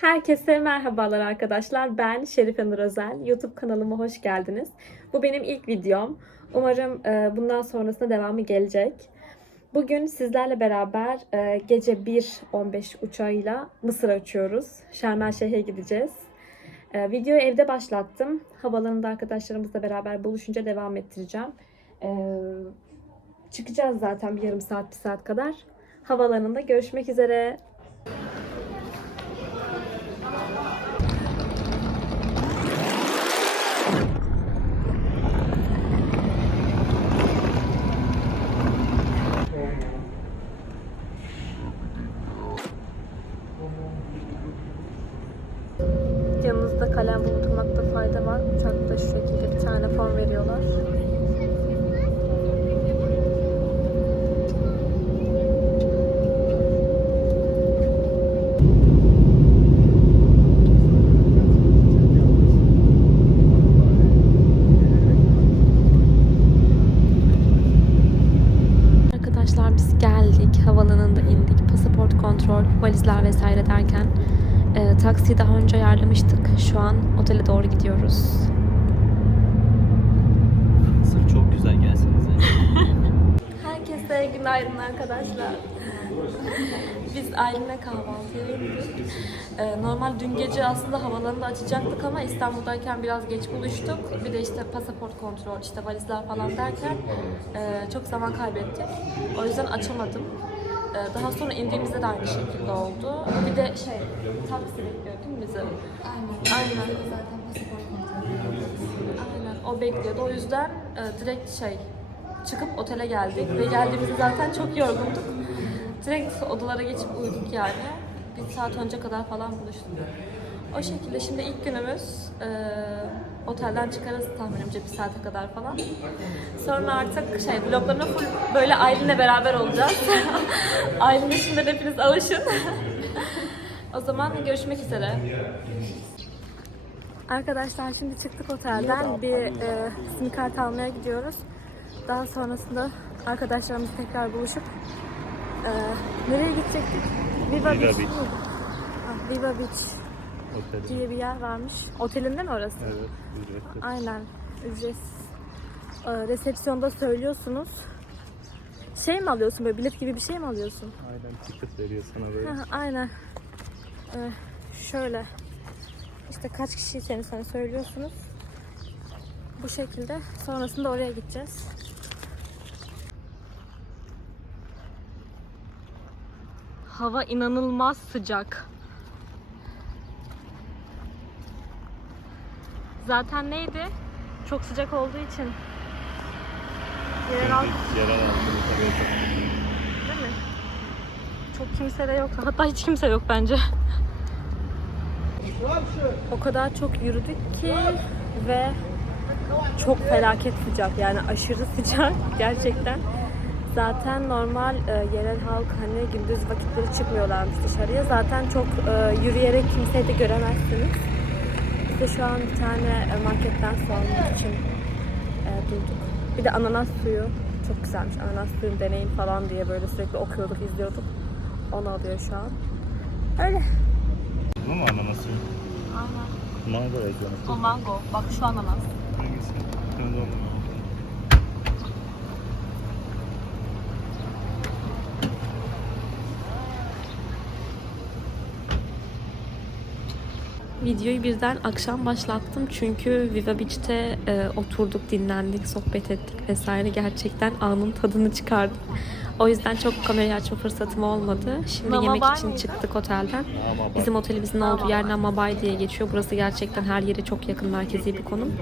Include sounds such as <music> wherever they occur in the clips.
Herkese merhabalar arkadaşlar. Ben Şerife Nur Özel. YouTube kanalıma hoş geldiniz. Bu benim ilk videom. Umarım e, bundan sonrasında devamı gelecek. Bugün sizlerle beraber e, gece 1.15 uçağıyla Mısır'a uçuyoruz. Şarm El Şeyh'e gideceğiz. E, videoyu evde başlattım. Havalarında arkadaşlarımızla beraber buluşunca devam ettireceğim. Çıkacağız zaten bir yarım saat, bir saat kadar. Havalarında görüşmek üzere. Yanınızda kalem bulundurmakta fayda var. Uçakta şu şekilde bir tane form veriyorlar. Arkadaşlar biz geldik. Havalanında indik. Pasaport kontrol, valizler vesaire derken e, taksiyi daha önce ayarlamıştık. Şu an otele doğru gidiyoruz. Mısır çok güzel gelsenize. <laughs> Herkese günaydın arkadaşlar. <laughs> Biz Aylin'le kahvaltıya indik. Ee, normal dün gece aslında havalarını da açacaktık ama İstanbul'dayken biraz geç buluştuk. Bir de işte pasaport kontrol, işte valizler falan derken e, çok zaman kaybettik. O yüzden açamadım. Ee, daha sonra indiğimizde de aynı şekilde oldu. Bir de şey, taksi bekliyor değil mi bizi? Aynen. Aynen. Aynen o bekliyordu. O yüzden e, direkt şey çıkıp otele geldik ve geldiğimizde zaten çok yorgunduk. Direkt odalara geçip uyuduk yani. Bir saat önce kadar falan buluştuk. O şekilde şimdi ilk günümüz e, otelden çıkarız tahminimce bir saate kadar falan. Sonra artık şey vloglarına full böyle Aylin'le beraber olacağız. <laughs> Aylin'e şimdi hepiniz alışın. <laughs> o zaman görüşmek üzere. Arkadaşlar şimdi çıktık otelden bir e, sim kart almaya gidiyoruz. Daha sonrasında arkadaşlarımız tekrar buluşup e, nereye gidecektik? Viva, Viva Beach. Beach. Ah, Viva Beach Otelde. diye bir yer varmış. Otelinde mi orası? Evet, ücretli. Aynen. Ücretsiz. E, resepsiyonda söylüyorsunuz. Şey mi alıyorsun böyle bilet gibi bir şey mi alıyorsun? Aynen ticket veriyor sana böyle. Ha, aynen. Ee, şöyle. İşte kaç kişiyseniz hani söylüyorsunuz. Bu şekilde. Sonrasında oraya gideceğiz. Hava inanılmaz sıcak. Zaten neydi? Çok sıcak olduğu için. Yerel halk Yerel böyle çok Değil mi? Çok kimse de yok. Hatta hiç kimse yok bence. O kadar çok yürüdük ki ve çok felaket sıcak yani aşırı sıcak <laughs> gerçekten. Zaten normal e, yerel halk hani gündüz vakitleri çıkmıyorlarmış dışarıya. Zaten çok e, yürüyerek kimseyi de göremezsiniz. Biz de şu an bir tane e, marketten su almak için e, durduk. Bir de ananas suyu. Çok güzelmiş. Ananas suyunu deneyin falan diye böyle sürekli okuyorduk, izliyorduk. Onu alıyor şu an. Öyle. Bu mu ananası? Aynen. Mango ekranı. O mango. Bak şu ananas. Hangisi? Olan mı? Videoyu birden akşam başlattım çünkü Viva Beach'te e, oturduk, dinlendik, sohbet ettik vesaire. Gerçekten anın tadını çıkardık. O yüzden çok kamerayı açma fırsatım olmadı. Şimdi Mama yemek Bay için mıydı? çıktık otelden. Bizim otelimizin olduğu yer Nama Bay diye geçiyor. Burası gerçekten her yere çok yakın merkezi bir konum.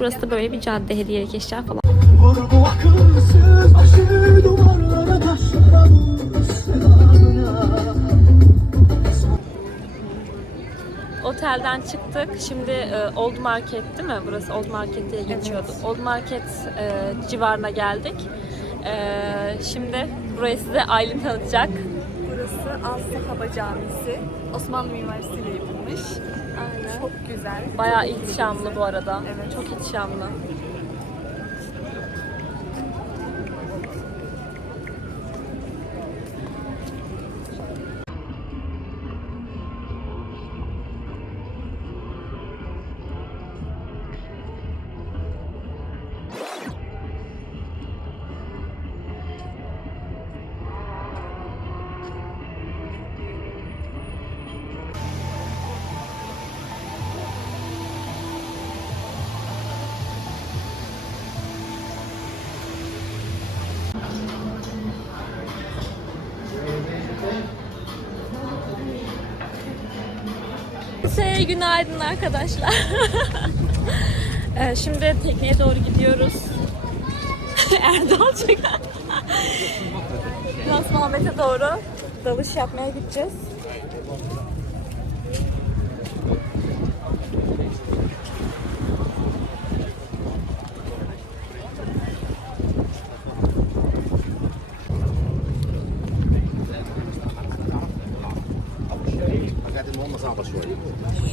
Burası da böyle bir cadde, hediyelik eşya falan. Akılsız Otelden çıktık. Şimdi e, Old Market değil mi? Burası Old Market diye geçiyordu. Old Market e, civarına geldik. E, şimdi burayı size Aylin tanıtacak. Burası Al Sahaba Camisi. Osmanlı mimarisiyle yapılmış. Aynen. Çok güzel. Bayağı ihtişamlı bu arada. Evet. Çok ihtişamlı. Günaydın arkadaşlar. Ee, Şimdi tekneye doğru gidiyoruz. Erdal çıkar. Prens Muhammed'e doğru dalış yapmaya gideceğiz.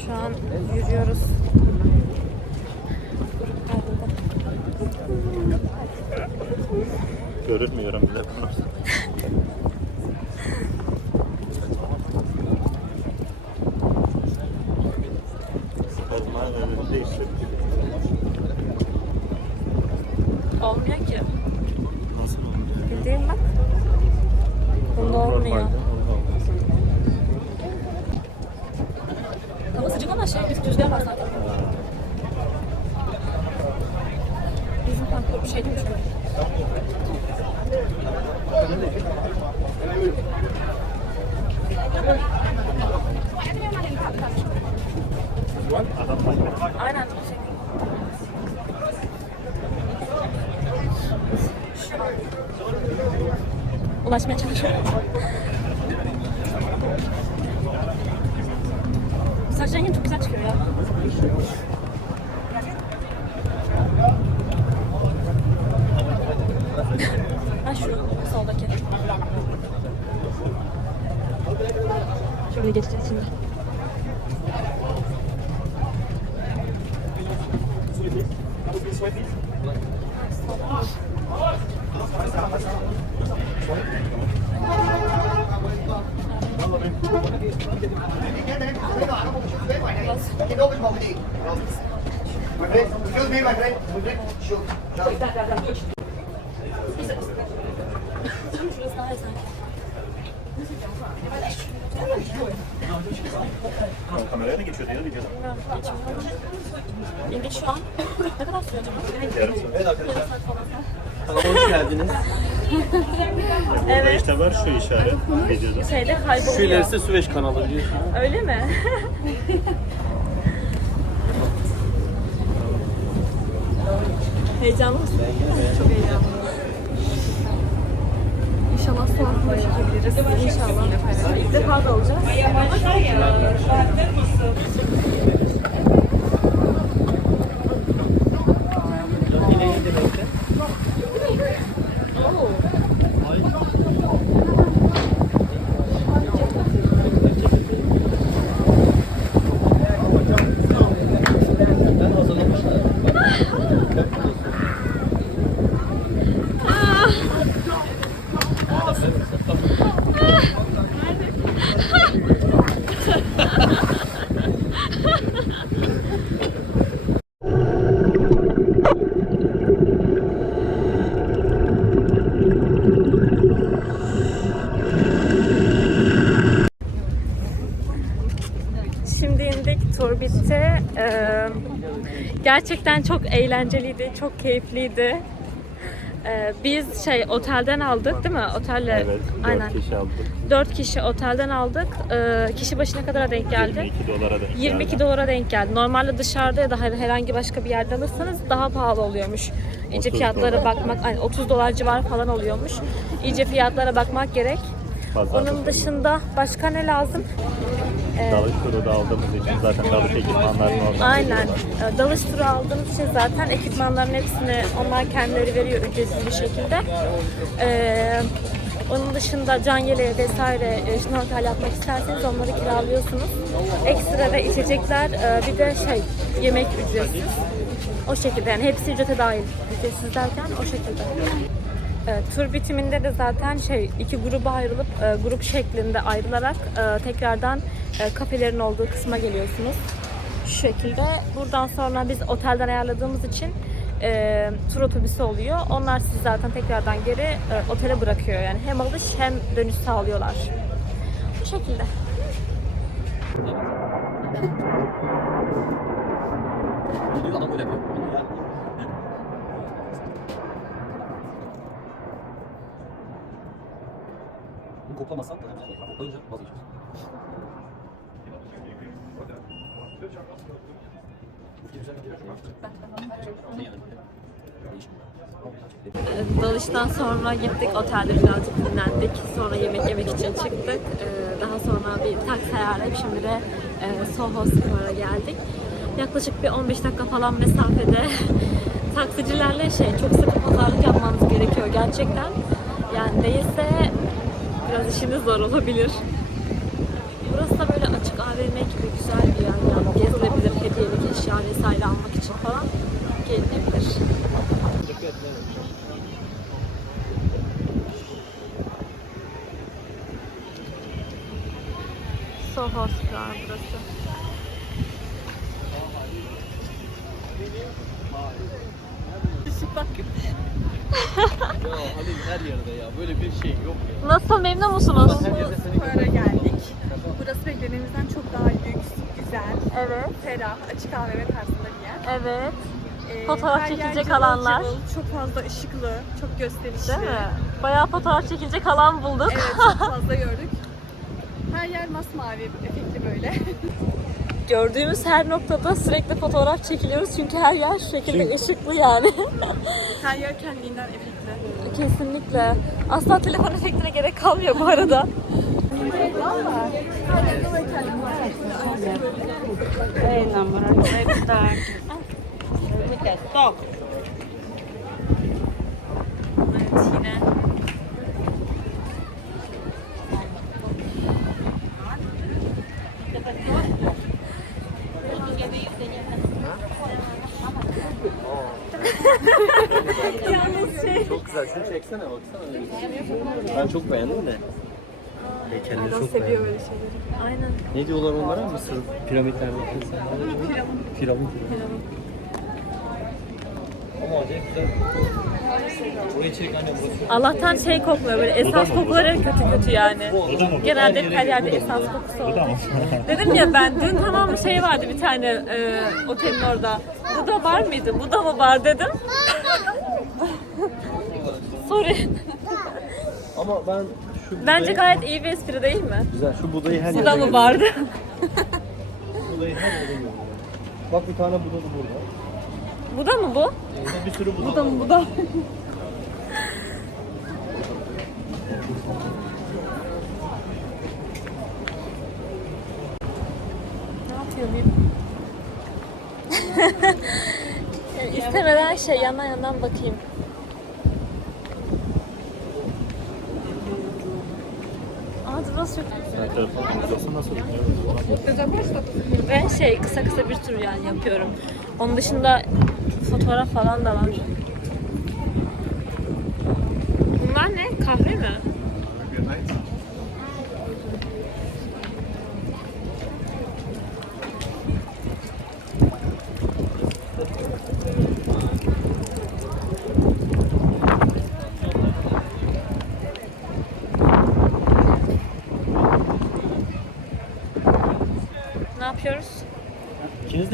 Şu an yürüyoruz. Görünmüyorum bile. Olmaz öyle değiştir. Olmuyor ki. Nasıl olmuyor? Bildiğin bak. Bunda olmuyor. Hava sıcak ama şey bir rüzgar var zaten. Bizim parkta bir şey değil çünkü. Aynen. Şey. Ulaşmaya çalışıyorum. Kameraya da geçiyordu ya videoda. İlginç şu an. Ne kadar sürüyor acaba? Yarım saat. Yarım saat falan. Hoş geldiniz. <laughs> Burada işte var şu işaret videoda. Şeyde kayboluyor. Şu ilerisi Süveyş kanalı biliyorsun. Öyle mi? Heyecanlı mısın? Çok heyecanlı. İnşallah sonrasında çekebiliriz. İnşallah. İlk defa da olacağız. Şimdi indik, tur bitti. Ee, gerçekten çok eğlenceliydi, çok keyifliydi. Ee, biz şey otelden aldık değil mi? Otelle Evet, 4 aynen. kişi aldık. 4 kişi otelden aldık. Ee, kişi başına kadar denk geldi? 22 dolara da. 22 dolara denk geldi. Normalde dışarıda ya da her- herhangi başka bir yerde alırsanız daha pahalı oluyormuş. İyice 30 fiyatlara dolar. bakmak, hani 30 dolar civarı falan oluyormuş. İyice fiyatlara bakmak gerek. Fazla Onun dışında başka ne lazım? Dalış turu da aldığımız için zaten dalış ekipmanlar normal. Aynen. Ee, Dalış turu aldığımız için zaten ekipmanların hepsini onlar kendileri veriyor ücretsiz bir şekilde. Ee, onun dışında can yeleği vesaire e, şnorkel yapmak isterseniz onları kiralıyorsunuz. Ekstra ve içecekler e, bir de şey yemek ücretsiz. O şekilde yani hepsi ücrete dahil. Ücretsiz derken o şekilde. Tur bitiminde de zaten şey iki gruba ayrılıp e, grup şeklinde ayrılarak e, tekrardan e, kafelerin olduğu kısma geliyorsunuz. Şu şekilde. Buradan sonra biz otelden ayarladığımız için e, tur otobüsü oluyor. Onlar sizi zaten tekrardan geri e, otele bırakıyor. Yani hem alış hem dönüş sağlıyorlar. Bu şekilde. Adam böyle yapıyor. Bunu koklamazsan da koklayınca vazgeçiyorsun. Dalıştan sonra gittik otelde birazcık dinlendik. Sonra yemek yemek için çıktık. Ee, Daha sonra bir taksi ayarlayıp şimdi de e, Soho Square'a geldik. Yaklaşık bir 15 dakika falan mesafede <laughs> taksicilerle şey çok sıkı pazarlık yapmanız gerekiyor gerçekten. Yani değilse biraz işiniz zor olabilir. Burası da böyle açık AVM gibi güzel bir yer. Yani gezilebilir, hediyelik eşya vesaire almak için falan gelinebilir. Soho Square burası. Ya <laughs> Halil her yerde ya. Böyle bir şey yok ya. Nasıl memnun musunuz? Square'a geldik. Burası beklenenimizden çok daha lüks, güzel, Evet, ferah, açık AVM tarzında bir yer. evet. Ee, Fotoğraf her yer çekilecek cıvıl alanlar. cıvıl, çok fazla ışıklı, çok gösterişli. Değil mi? Bayağı fotoğraf çekilecek alan bulduk. Evet, çok <laughs> fazla gördük. Her yer masmavi, efektli böyle. Gördüğümüz her noktada sürekli fotoğraf çekiliyoruz çünkü her yer şu şekilde ışıklı yani. Her yer kendiliğinden efektli. Kesinlikle. Asla telefon efektine gerek kalmıyor bu arada. Evet yine. Yalnız şey. Çok güzel. Şunu çeksene baksana. Ben çok beğendim de. Heykelleri çok seviyor beğendim. böyle şeyleri. Aynen. Ne diyorlar onlara? Mısır piramitlerdeki insanlar. Piramit. Piramit. Ama acayip güzel. Burayı çek anne burası. Allah'tan şey kokmuyor böyle esans kokuları kötü kötü yani. Genelde hep her yerde esans kokusu mı? <laughs> Dedim ya ben dün tamam mı şey vardı bir tane e, otelin orada. Bu da var mıydı? Bu da mı var dedim. <laughs> Sorry. Ama ben şu Bence budayı- gayet iyi bir espri değil mi? güzel. Şu budayı her Bu yerde da mı görüyorum. vardı? Budayı her yerde görüyorum. Bak bir tane buda da burada. bu da mı bu? Bir sürü buda. Bu da mı Bu da. ne yapıyor muyum? <laughs> İstemeden şey yandan yandan bakayım. Aa burası çok Telefon videosu nasıl oluyor? Ve şey kısa kısa bir tur yani yapıyorum. Onun dışında fotoğraf falan da var. Bunlar ne? Kahve mi?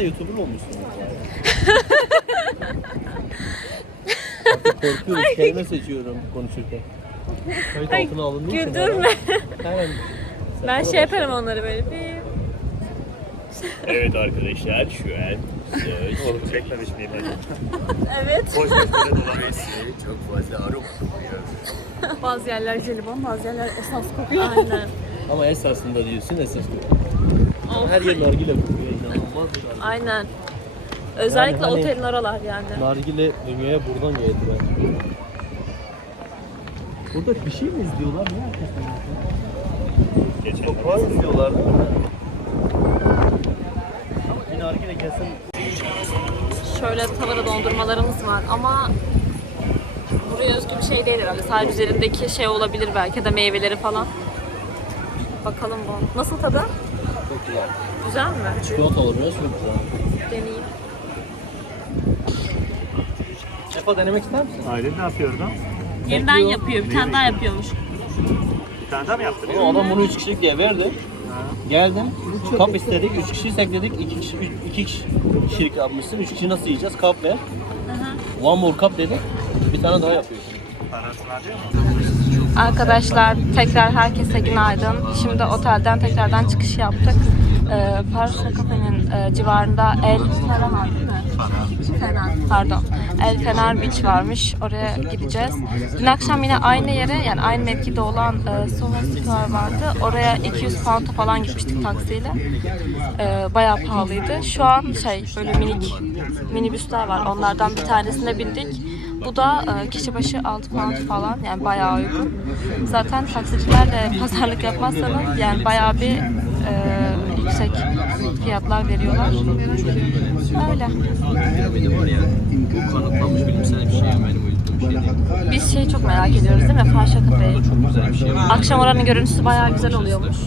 De YouTuber olmuşsunuz. Artık korkuyoruz. Kelime seçiyorum konuşurken. Kayıt Ay, altına alındığı için güldürme. <laughs> Ben şey yaparım onları böyle bir... Evet arkadaşlar şu an söz. Oğlum çekmemiş miyim? Evet. Boş boş dolamayız. <laughs> çok fazla arım. <laughs> Bazı yerler jelibon, bazı yerler esans kokuyor. Aynen. Ama esasında diyorsun esas Ama her yer nargile kokuyor. Aynen. Özellikle Yani hani- otelin oralar yani. Nargile dünyaya buradan geldi bence. Burada bir şey mi izliyorlar? Yapıyorlar? Geçen Çok var izliyorlar bir nargile gelsen Şöyle tavara dondurmalarımız var ama buraya özgü bir şey değil herhalde. Sadece üzerindeki şey olabilir belki ya da meyveleri falan. Bakalım bu. Nasıl tadı? Çok güzel. Güzel mi? Çikolata olur biraz çok güzel. Deneyeyim. Şefa denemek ister misin? Aylin ne yapıyordu? Yeniden yapıyor. Bir tane daha yapıyormuş. Bir tane daha mı yaptırıyor? O adam bunu 3 kişilik diye verdi. Geldim. Kap istedik. 3 kişi ekledik. 2 kişi 2 kişi kişilik yapmışsın. 3 kişi nasıl yiyeceğiz? Kap ver. One more cup dedik. Bir tane daha yapıyorsun. Parasını alıyor mu? Arkadaşlar tekrar herkese günaydın. Şimdi otelden tekrardan çıkış yaptık. E, Parsha Kafe'nin e, civarında El mi? Fener, pardon. El Fener Beach varmış. Oraya gideceğiz. Dün akşam yine aynı yere yani aynı mevkide olan e, Soho Square vardı. Oraya 200 pound'a falan gitmiştik taksiyle. E, bayağı pahalıydı. Şu an şey böyle minik minibüsler var. Onlardan bir tanesine bindik. Bu da e, kişi başı 6 pound falan yani bayağı uygun. Zaten taksicilerle <laughs> pazarlık yapmazsanız yani bayağı bir e, yüksek fiyatlar veriyorlar. Öyle. De bu kanıtlanmış bilimsel bir şey benim. Biz şeyi çok merak ediyoruz değil mi? Farşa kafeyi. Akşam oranın görüntüsü bayağı güzel oluyormuş.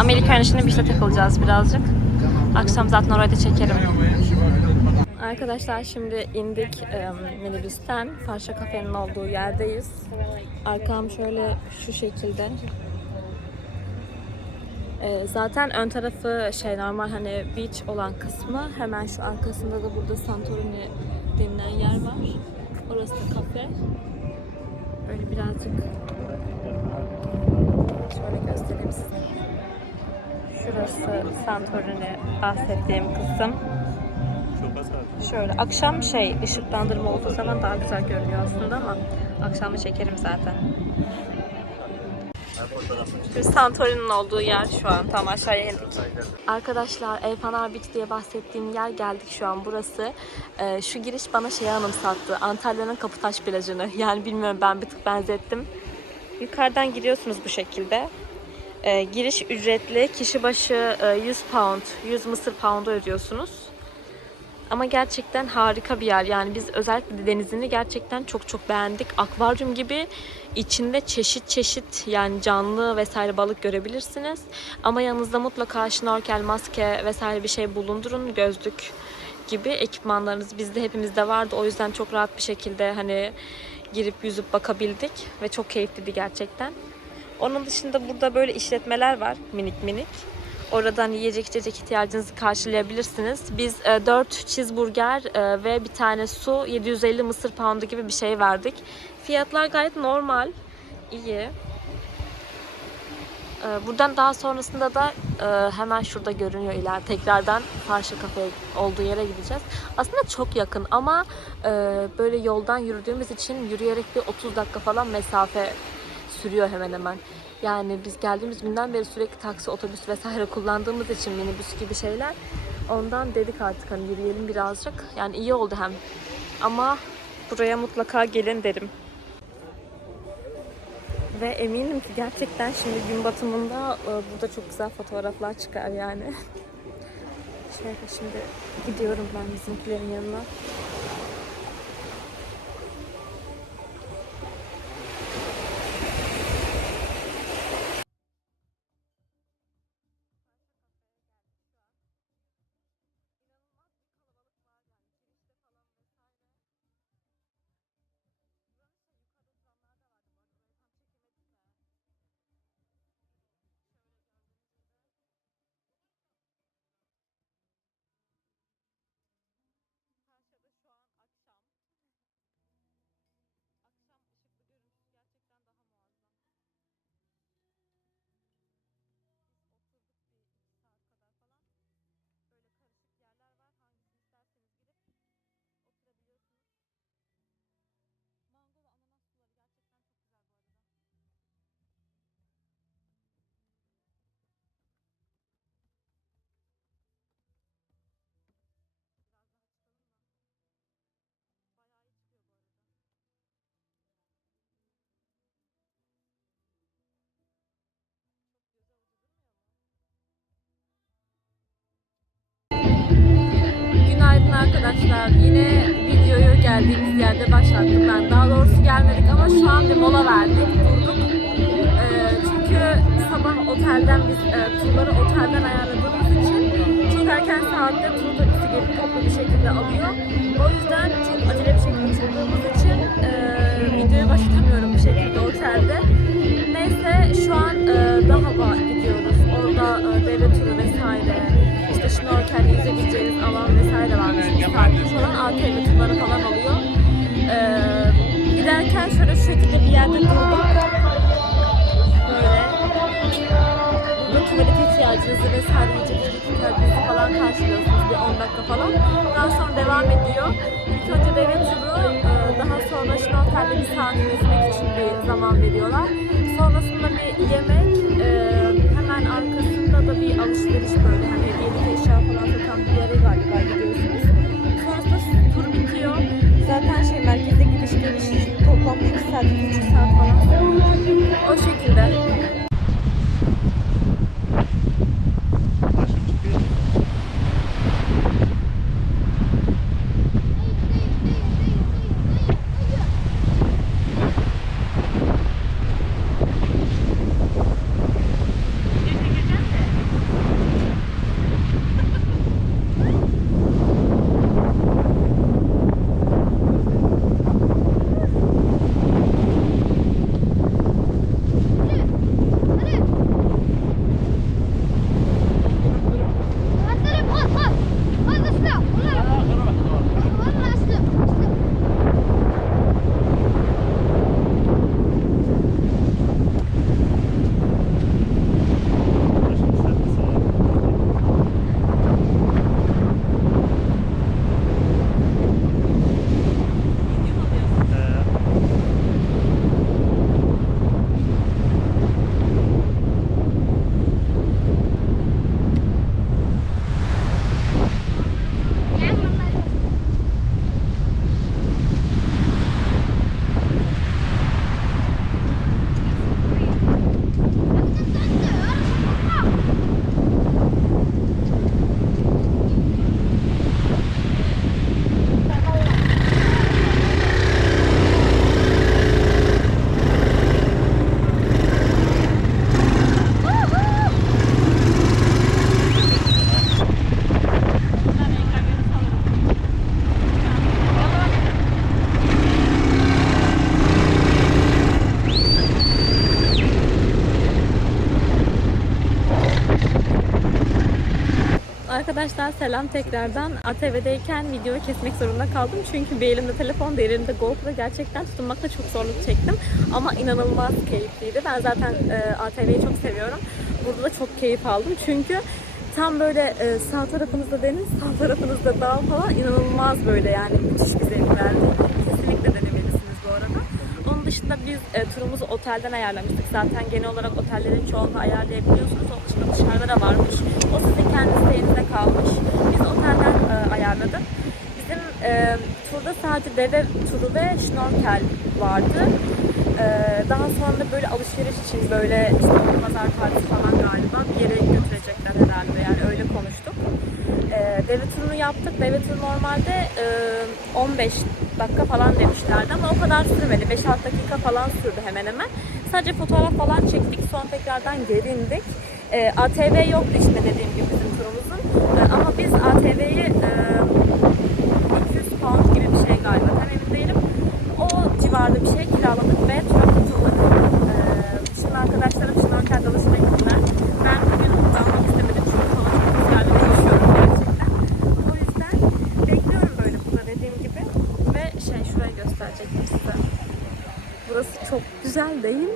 Amerikan işine bir takılacağız birazcık. Akşam zaten orayı da çekerim. Arkadaşlar şimdi indik e, minibüsten. Farşa kafenin olduğu yerdeyiz. Arkam şöyle şu şekilde. E, zaten ön tarafı şey normal hani beach olan kısmı. Hemen şu arkasında da burada Santorini denilen yer var. Orası da kafe. Böyle birazcık şöyle göstereyim size. Şurası Santorini bahsettiğim kısım. Şöyle akşam şey ışıklandırma olduğu zaman daha güzel görünüyor aslında ama akşamı çekerim zaten. Şu Santorini'nin olduğu yer şu an tam aşağıya indik. Arkadaşlar El Fanar Beach diye bahsettiğim yer geldik şu an burası. Ee, şu giriş bana şeyi anımsattı. Antalya'nın Kaputaş plajını. <laughs> Yani bilmiyorum ben bir tık benzettim. Yukarıdan giriyorsunuz bu şekilde. Ee, giriş ücretli. Kişi başı e, 100 pound, 100 mısır pound'u ödüyorsunuz. Ama gerçekten harika bir yer. Yani biz özellikle denizini gerçekten çok çok beğendik. Akvaryum gibi içinde çeşit çeşit yani canlı vesaire balık görebilirsiniz. Ama yanınızda mutlaka şnorkel, maske vesaire bir şey bulundurun. Gözlük gibi ekipmanlarınız bizde hepimizde vardı. O yüzden çok rahat bir şekilde hani girip yüzüp bakabildik ve çok keyifliydi gerçekten. Onun dışında burada böyle işletmeler var minik minik. Oradan yiyecek içecek ihtiyacınızı karşılayabilirsiniz. Biz e, 4 cheeseburger e, ve bir tane su 750 mısır poundu gibi bir şey verdik. Fiyatlar gayet normal, iyi. E, buradan daha sonrasında da e, hemen şurada görünüyor ileride tekrardan Farşa Kafe olduğu yere gideceğiz. Aslında çok yakın ama e, böyle yoldan yürüdüğümüz için yürüyerek bir 30 dakika falan mesafe sürüyor hemen hemen. Yani biz geldiğimiz günden beri sürekli taksi, otobüs vesaire kullandığımız için minibüs gibi şeyler. Ondan dedik artık hani yürüyelim birazcık. Yani iyi oldu hem. Ama buraya mutlaka gelin derim. Ve eminim ki gerçekten şimdi gün batımında e, burada çok güzel fotoğraflar çıkar yani. <laughs> Şöyle şimdi gidiyorum ben bizimkilerin yanına. Arkadaşlar. Yine videoyu geldiğimiz yerde başlattım ben. Daha doğrusu gelmedik ama şu an bir mola verdik. Durduk. Ee, çünkü sabah otelden biz e, turları otelden ayarladığımız için çok erken saatte tur otobüsü gelip toplu bir şekilde alıyor. O yüzden çok acele bir şekilde çıktığımız için e, videoyu başlatamıyorum bir şekilde otelde. Neyse şu an e, Dahab'a gidiyoruz. Yüzebileceğiniz alan vesaire varmış. Bir saatlik falan ATV turları falan oluyor. E, giderken şöyle şu şekilde bir yerde durduk. Böyle ihtiyacınızı vesaire yiyecek ihtiyacınızı falan karşılıyorsunuz bir 10 dakika falan. Daha sonra devam ediyor. İlk önce deve turu, e, daha sonra şnorkelle bir saat yüzmek için bir zaman veriyorlar. Sonrasında bir yemek, e, hemen arkasında da bir alışveriş böyle hani eşya falan satan bir yere galiba gidiyorsunuz. Selam tekrardan. ATV'deyken videoyu kesmek zorunda kaldım. Çünkü bir elimde telefon, diğer elimde GoPro. Gerçekten tutunmakta çok zorluk çektim. Ama inanılmaz keyifliydi. Ben zaten e, ATV'yi çok seviyorum. Burada da çok keyif aldım. Çünkü tam böyle e, sağ tarafınızda deniz, sağ tarafınızda dağ falan inanılmaz böyle yani müthiş bir zevk verdi. Kesinlikle denemelisiniz bu arada. Onun dışında biz e, turumuzu otelden ayarlamıştık. Zaten genel olarak otellerin çoğunu ayarlayabiliyorsunuz. Onun dışında dışarıda da varmış. O sizin kendi isteğinize kalmış. Biz otelden e, ayarladık. Bizim e, turda sadece deve turu ve şnorkel vardı. E, daha sonra da böyle alışveriş için böyle işte pazar partisi falan galiba bir yere götürecekler herhalde. Yani öyle konuştuk. E, deve turunu yaptık. Deve turu normalde e, 15 dakika falan demişlerdi ama o kadar sürmedi. 5-6 dakika falan sürdü hemen hemen. Sadece fotoğraf falan çektik. Sonra tekrardan geri indik. E, ATV yoktu işte dediğim gibi bizim turumuzun. E, ama biz ATV'yi e, 200 pound gibi bir şey galiba. Tam emin değilim. O civarda bir şey kiraladık ve tura katıldık. E, şimdi arkadaşlarım şnorkel dalışına gittiler. Ben bugün almak istemedim çünkü hava çok rüzgarlı ve üşüyorum gerçekten. O yüzden bekliyorum böyle burada dediğim gibi. Ve şey şurayı gösterecektim size. Burası çok güzel değil mi?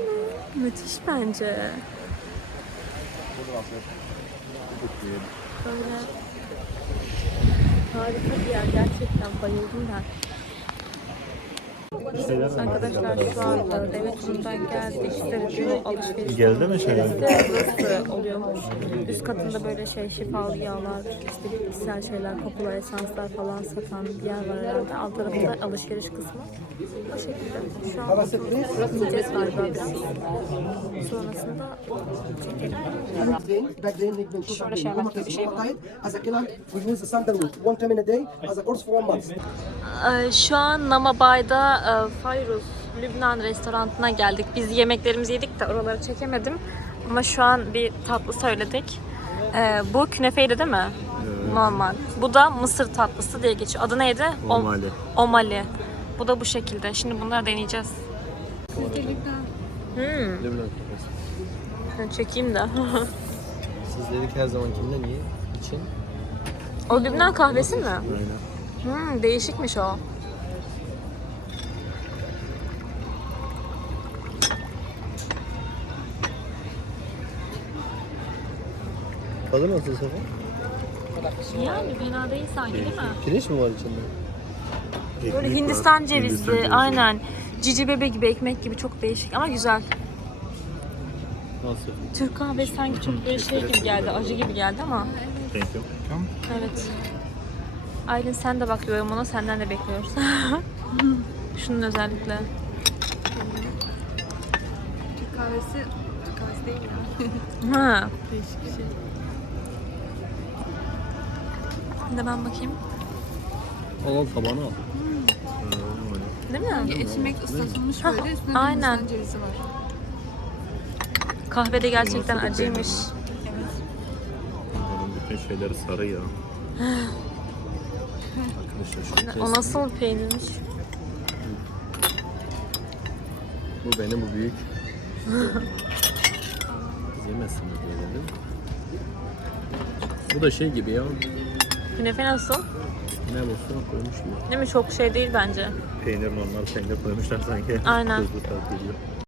Müthiş bence. Böyle harika bir yer gerçekten bayıldım ben. Arkadaşlar şu an e, devlet turundan geldik. Sergio alışveriş. Geldi mi şeyler? Burası oluyormuş. Üst katında böyle şey şifalı yağlar, işte bitkisel şeyler, kokular, esanslar falan satan bir yer var herhalde. Alt tarafında alışveriş kısmı. O şekilde. Şu an yiyeceğiz galiba biraz. Sonrasında çekelim. Şöyle şey. Ee, Şu an Namabay'da e, Fayruz Lübnan restoranına geldik. Biz yemeklerimizi yedik de oraları çekemedim. Ama şu an bir tatlı söyledik. Ee, bu künefeydi değil mi? Normal. Bu da mısır tatlısı diye geçiyor. Adı neydi? Om- Omali. Omali. Bu da bu şekilde. Şimdi bunları deneyeceğiz. Hmm. Ben çekeyim de. <laughs> Siz dedik her zamankinden iyi. için. o Lübnan kahvesi mi? Aynen. Hmm, değişikmiş o. Tadı nasıl Sefa? Yani fena değil sanki değil mi? Pirinç mi var içinde? Böyle Hindistan cevizli, aynen. Cici bebe gibi, ekmek gibi çok değişik ama güzel. Nasıl? Türk kahvesi sanki çok böyle şey gibi geldi, acı gibi geldi ama. Thank you. Evet. Aylin sen de bak diyorum ona, senden de bekliyoruz. <laughs> Şunun özellikle. Türk kahvesi, Türk kahvesi değil ya. Ha. Değişik bir şey. Ben bakayım. Al al tabağını al. Değil mi? Ekmek ıslatılmış Hah, böyle. Üstünde aynen. Hindistan cevizi var. Kahve de gerçekten acıymış. Bunun bütün şeyleri sarı ya. Arkadaşlar şu O nasıl peynirmiş? Bu benim bu büyük. <gasps> Yemezsiniz diye dedim. Bu da şey gibi ya. Künefe nasıl? Ne olsa koymuş gibi. Değil mi? Çok şey değil bence. Peynir normal peynir koymuşlar sanki. Aynen. Tuzlu tat geliyor.